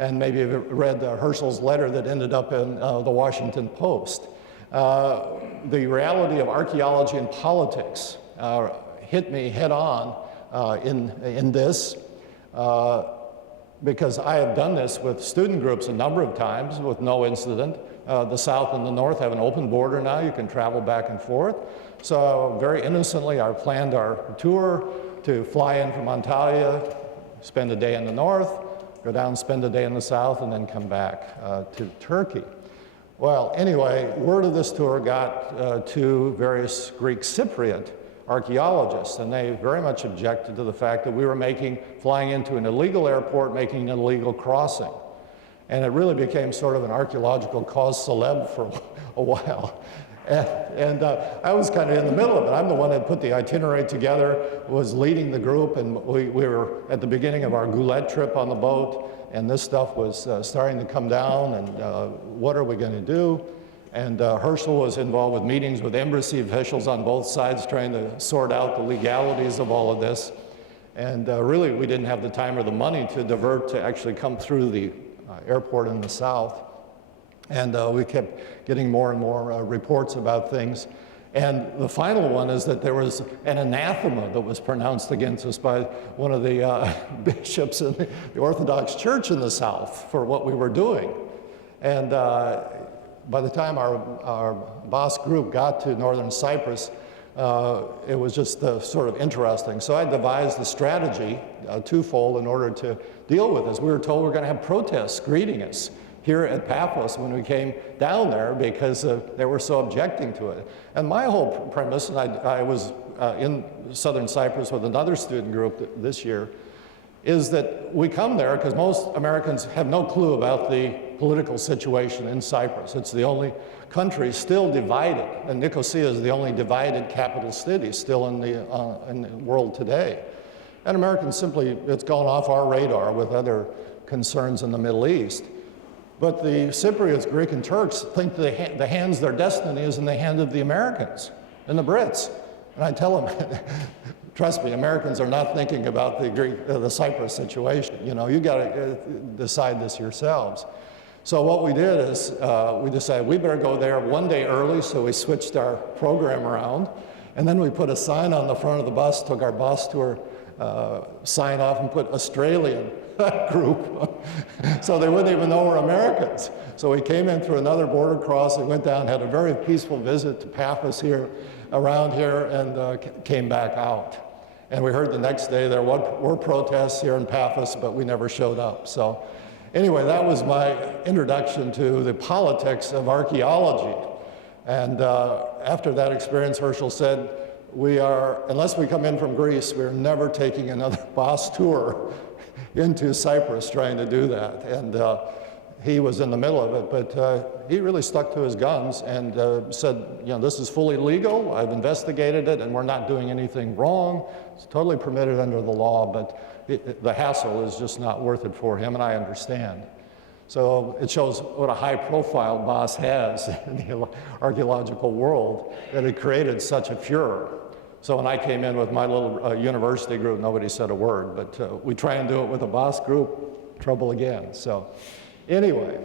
And maybe you've read Herschel's letter that ended up in the Washington Post. The reality of archaeology and politics hit me head on in this, because I have done this with student groups a number of times with no incident. The South and the North have an open border now. You can travel back and forth. So very innocently, I planned our tour to fly in from Antalya, spend a day in the North, go down, spend a day in the South, and then come back to Turkey. Well, anyway, word of this tour got to various Greek Cypriot archaeologists, and they very much objected to the fact that we were flying into an illegal airport, making an illegal crossing. And it really became sort of an archaeological cause célèbre for a while. And I was kind of in the middle of it. I'm the one that put the itinerary together, was leading the group, and we were at the beginning of our Goulet trip on the boat, and this stuff was starting to come down, and what are we going to do? And Herschel was involved with meetings with embassy officials on both sides, trying to sort out the legalities of all of this. And really, we didn't have the time or the money to divert to actually come through the airport in the South. And we kept getting more and more reports about things. And the final one is that there was an anathema that was pronounced against us by one of the bishops in the Orthodox Church in the South for what we were doing. And by the time our boss group got to northern Cyprus, it was just sort of interesting. So I devised a strategy, twofold, in order to deal with this. We were told we were going to have protests greeting us here at Paphos when we came down there because they were so objecting to it. And my whole premise, and I was in southern Cyprus with another student group this year, is that we come there because most Americans have no clue about the political situation in Cyprus. It's the only country still divided, and Nicosia is the only divided capital city still in the world today. And Americans simply, it's gone off our radar with other concerns in the Middle East. But the Cypriots, Greek and Turks think their destiny is in the hand of the Americans and the Brits. And I tell them, trust me, Americans are not thinking about the Cyprus situation. You know, you got to decide this yourselves. So what we did is we decided we better go there one day early, so we switched our program around. And then we put a sign on the front of the bus, took our bus tour sign off and put Australian group, so they wouldn't even know we're Americans. So we came in through another border crossing, went down, had a very peaceful visit to Paphos here, around here, and came back out. And we heard the next day there were protests here in Paphos, but we never showed up. So anyway, that was my introduction to the politics of archaeology. And after that experience, Herschel said, unless we come in from Greece, we're never taking another boss tour into Cyprus trying to do that. And he was in the middle of it, but he really stuck to his guns and said, you know, this is fully legal, I've investigated it, and we're not doing anything wrong. It's totally permitted under the law, but the hassle is just not worth it for him, and I understand. So it shows what a high-profile boss has in the archaeological world, that it created such a furor. So when I came in with my little university group, nobody said a word, but we try and do it with a boss group, trouble again. So anyway,